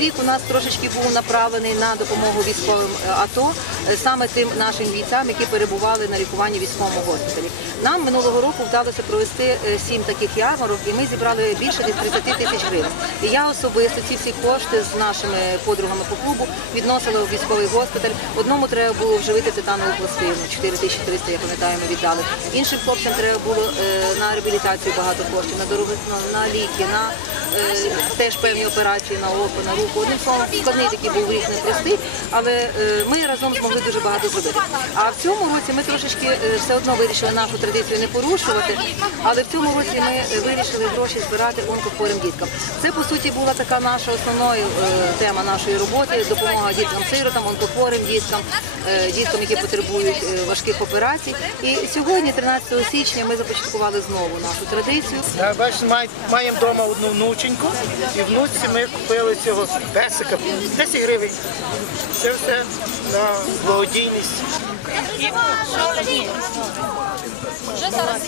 рік у нас трошечки був направлений на допомогу військовим е, АТО, е, саме тим нашим бійцям, які перебували на лікуванні військовому госпіталі. Нам минулого року вдалося провести е, сім таких ярмарок, і ми зібрали більше ніж 30 тисяч гривень. І я особисто ці всі кошти з нашими подругами по клубу відносила у військовий госпіталь. Одному треба було вживити титанову пластину, 4300, я пам'ятаю, ми віддали. Іншим хлопцям треба було на реабілітацію багато коштів, на дороги на, ліки, на теж певні операції на око, на руку. Складний такий був рік непростий, але е, ми разом змогли дуже багато зробити. А в цьому році ми трошечки е, все одно вирішили нашу традицію не порушувати, але в цьому році ми е, вирішили гроші збирати онкохворим діткам. Це по суті була така наша основною тема нашої роботи допомога діткам-сиротам, онкохворим діткам, діткам, які потребують важких операцій. І сьогодні, 13 січня, ми започаткували знову нашу традицію. Бачите, маємо вдома одну внученьку, і внучці ми купили цього песика 10 гривень. Це все на благодійність. вже зараз